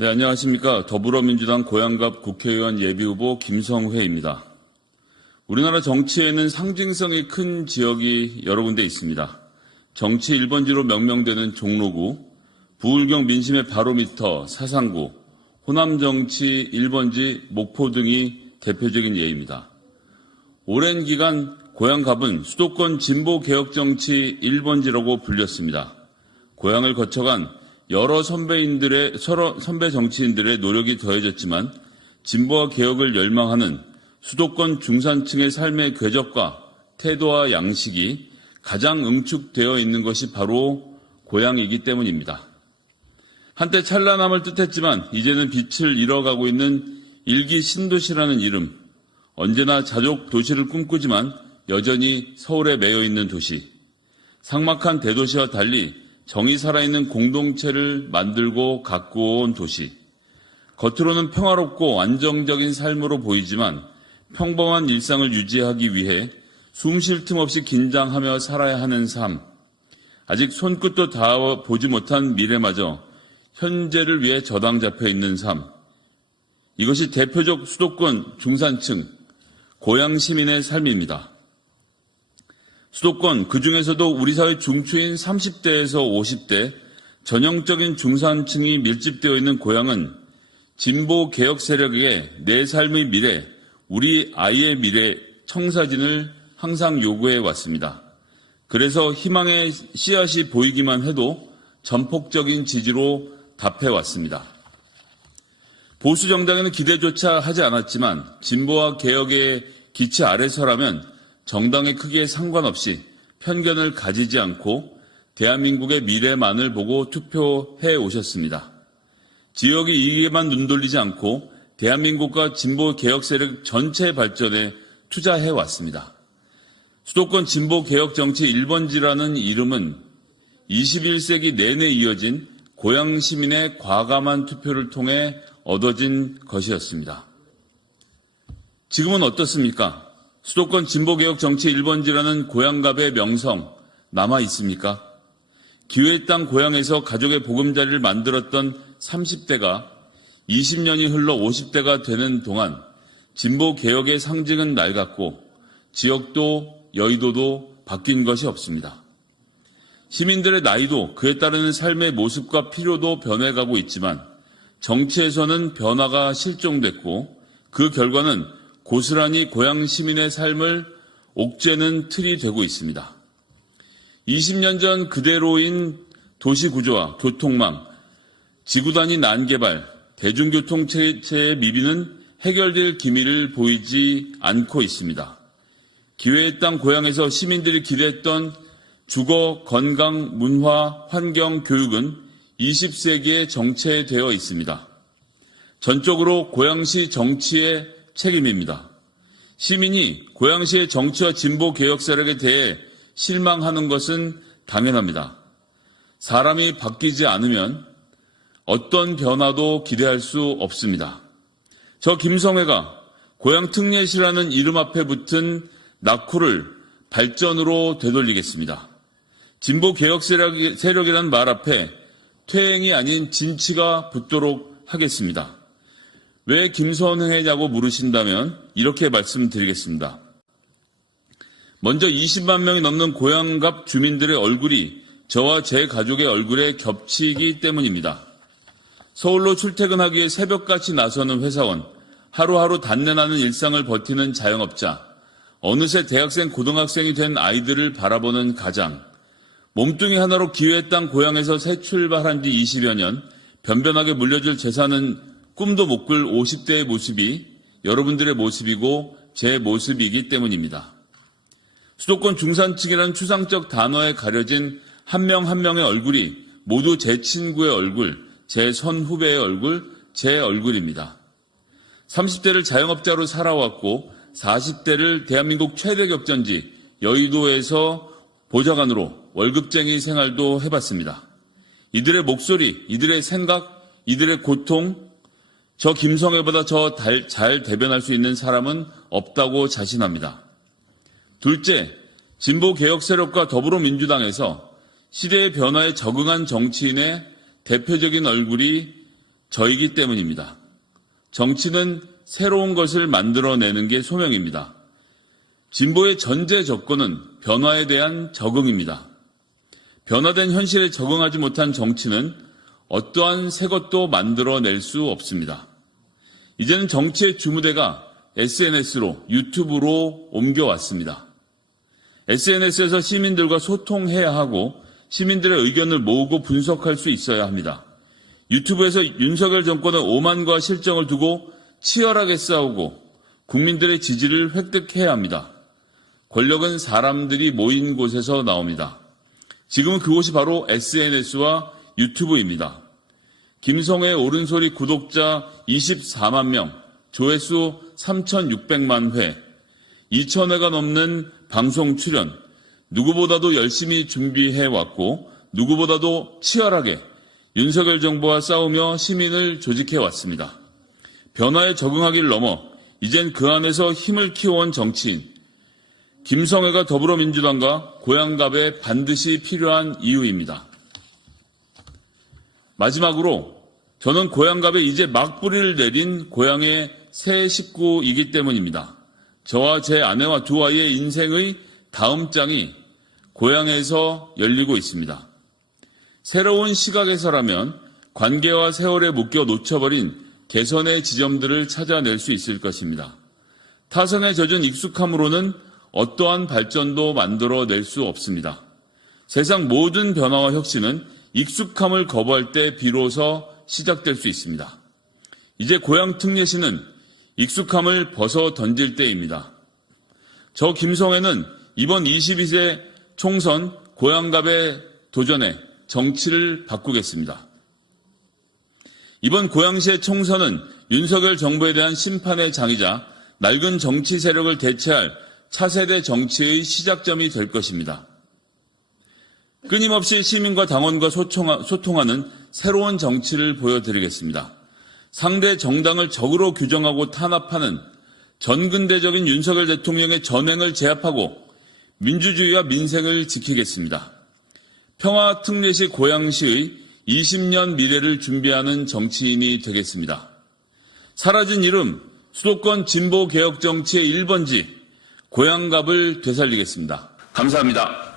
네, 안녕하십니까. 더불어민주당 고양갑 국회의원 예비후보 김성회입니다. 우리나라 정치에는 상징성이 큰 지역이 여러 군데 있습니다. 정치 1번지로 명명되는 종로구, 부울경 민심의 바로미터 사상구, 호남 정치 1번지 목포 등이 대표적인 예입니다. 오랜 기간 고양갑은 수도권 진보 개혁 정치 1번지라고 불렸습니다. 고향을 거쳐간 여러 선배 정치인들의 노력이 더해졌지만 진보와 개혁을 열망하는 수도권 중산층의 삶의 궤적과 태도와 양식이 가장 응축되어 있는 것이 바로 고향이기 때문입니다. 한때 찬란함을 뜻했지만 이제는 빛을 잃어가고 있는 일기 신도시라는 이름, 언제나 자족 도시를 꿈꾸지만 여전히 서울에 매여 있는 도시, 삭막한 대도시와 달리 정이 살아있는 공동체를 만들고 가꾸어온 도시. 겉으로는 평화롭고 안정적인 삶으로 보이지만 평범한 일상을 유지하기 위해 숨 쉴 틈 없이 긴장하며 살아야 하는 삶. 아직 손끝도 닿아 보지 못한 미래마저 현재를 위해 저당 잡혀 있는 삶. 이것이 대표적 수도권 중산층, 고향 시민의 삶입니다. 수도권, 그중에서도 우리 사회 중추인 30대에서 50대 전형적인 중산층이 밀집되어 있는 고향은 진보 개혁 세력의 내 삶의 미래, 우리 아이의 미래 청사진을 항상 요구해 왔습니다. 그래서 희망의 씨앗이 보이기만 해도 전폭적인 지지로 답해 왔습니다. 보수 정당에는 기대조차 하지 않았지만 진보와 개혁의 기치 아래서라면 정당의 크기에 상관없이 편견을 가지지 않고 대한민국의 미래만을 보고 투표해 오셨습니다. 지역의 이익에만 눈돌리지 않고 대한민국과 진보 개혁 세력 전체 발전에 투자해 왔습니다. 수도권 진보 개혁 정치 1번지라는 이름은 21세기 내내 이어진 고향 시민의 과감한 투표를 통해 얻어진 것이었습니다. 지금은 어떻습니까? 수도권 진보개혁 정치 1번지라는 고향갑의 명성 남아 있습니까? 기회의 땅 고향에서 가족의 보금자리를 만들었던 30대가 20년이 흘러 50대가 되는 동안 진보개혁의 상징은 낡았고 지역도 여의도도 바뀐 것이 없습니다. 시민들의 나이도 그에 따르는 삶의 모습과 필요도 변해가고 있지만 정치에서는 변화가 실종됐고 그 결과는 고스란히 고향 시민의 삶을 옥죄는 틀이 되고 있습니다. 20년 전 그대로인 도시구조와 교통망, 지구 단위 난개발, 대중교통 체제의 미비는 해결될 기미를 보이지 않고 있습니다. 기회의 땅 고향에서 시민들이 기대했던 주거, 건강, 문화, 환경, 교육은 20세기에 정체되어 있습니다. 전적으로 고향시 정치의 책임입니다. 시민이 고양시의 정치와 진보 개혁 세력에 대해 실망하는 것은 당연합니다. 사람이 바뀌지 않으면 어떤 변화도 기대할 수 없습니다. 저 김성회가 고향 특례시라는 이름 앞에 붙은 낙후를 발전으로 되돌리겠습니다. 진보 개혁 세력이라는 말 앞에 퇴행이 아닌 진치가 붙도록 하겠습니다. 왜 김성회냐고 물으신다면 이렇게 말씀드리겠습니다. 먼저 20만 명이 넘는 고향갑 주민들의 얼굴이 저와 제 가족의 얼굴에 겹치기 때문입니다. 서울로 출퇴근하기에 새벽같이 나서는 회사원, 하루하루 단내나는 일상을 버티는 자영업자, 어느새 대학생, 고등학생이 된 아이들을 바라보는 가장, 몸뚱이 하나로 기회의 땅 고향에서 새 출발한 지 20여 년, 변변하게 물려줄 재산은 꿈도 못 꿀 50대의 모습이 여러분들의 모습이고 제 모습이기 때문입니다. 수도권 중산층이라는 추상적 단어에 가려진 한 명 한 명의 얼굴이 모두 제 친구의 얼굴, 제 선후배의 얼굴, 제 얼굴입니다. 30대를 자영업자로 살아왔고 40대를 대한민국 최대 격전지 여의도에서 보좌관으로 월급쟁이 생활도 해봤습니다. 이들의 목소리, 이들의 생각, 이들의 고통, 저 김성회보다 잘 대변할 수 있는 사람은 없다고 자신합니다. 둘째, 진보 개혁 세력과 더불어민주당에서 시대의 변화에 적응한 정치인의 대표적인 얼굴이 저이기 때문입니다. 정치는 새로운 것을 만들어내는 게 소명입니다. 진보의 전제 조건은 변화에 대한 적응입니다. 변화된 현실에 적응하지 못한 정치는 어떠한 새 것도 만들어낼 수 없습니다. 이제는 정치의 주무대가 SNS로, 유튜브로 옮겨왔습니다. SNS에서 시민들과 소통해야 하고 시민들의 의견을 모으고 분석할 수 있어야 합니다. 유튜브에서 윤석열 정권의 오만과 실정을 두고 치열하게 싸우고 국민들의 지지를 획득해야 합니다. 권력은 사람들이 모인 곳에서 나옵니다. 지금은 그곳이 바로 SNS와 유튜브입니다. 김성회 옳은소리 구독자 24만 명, 조회수 3,600만 회, 2,000회가 넘는 방송 출연, 누구보다도 열심히 준비해왔고 누구보다도 치열하게 윤석열 정부와 싸우며 시민을 조직해왔습니다. 변화에 적응하기를 넘어 이젠 그 안에서 힘을 키워온 정치인, 김성회가 더불어민주당과 고양갑에 반드시 필요한 이유입니다. 마지막으로 저는 고양갑에 이제 막뿌리를 내린 고향의 새 식구이기 때문입니다. 저와 제 아내와 두 아이의 인생의 다음 장이 고향에서 열리고 있습니다. 새로운 시각에서라면 관계와 세월에 묶여 놓쳐버린 개선의 지점들을 찾아낼 수 있을 것입니다. 타선에 젖은 익숙함으로는 어떠한 발전도 만들어낼 수 없습니다. 세상 모든 변화와 혁신은 익숙함을 거부할 때 비로소 시작될 수 있습니다. 이제 고향 특례시는 익숙함을 벗어 던질 때입니다. 저 김성회는 이번 22세 총선 고양갑에 도전해 정치를 바꾸겠습니다. 이번 고양시의 총선은 윤석열 정부에 대한 심판의 장이자 낡은 정치 세력을 대체할 차세대 정치의 시작점이 될 것입니다. 끊임없이 시민과 당원과 소통하는 새로운 정치를 보여드리겠습니다. 상대 정당을 적으로 규정하고 탄압하는 전근대적인 윤석열 대통령의 전횡을 제압하고 민주주의와 민생을 지키겠습니다. 평화특례시 고양시의 20년 미래를 준비하는 정치인이 되겠습니다. 사라진 이름, 수도권 진보개혁 정치의 1번지 고양갑을 되살리겠습니다. 감사합니다.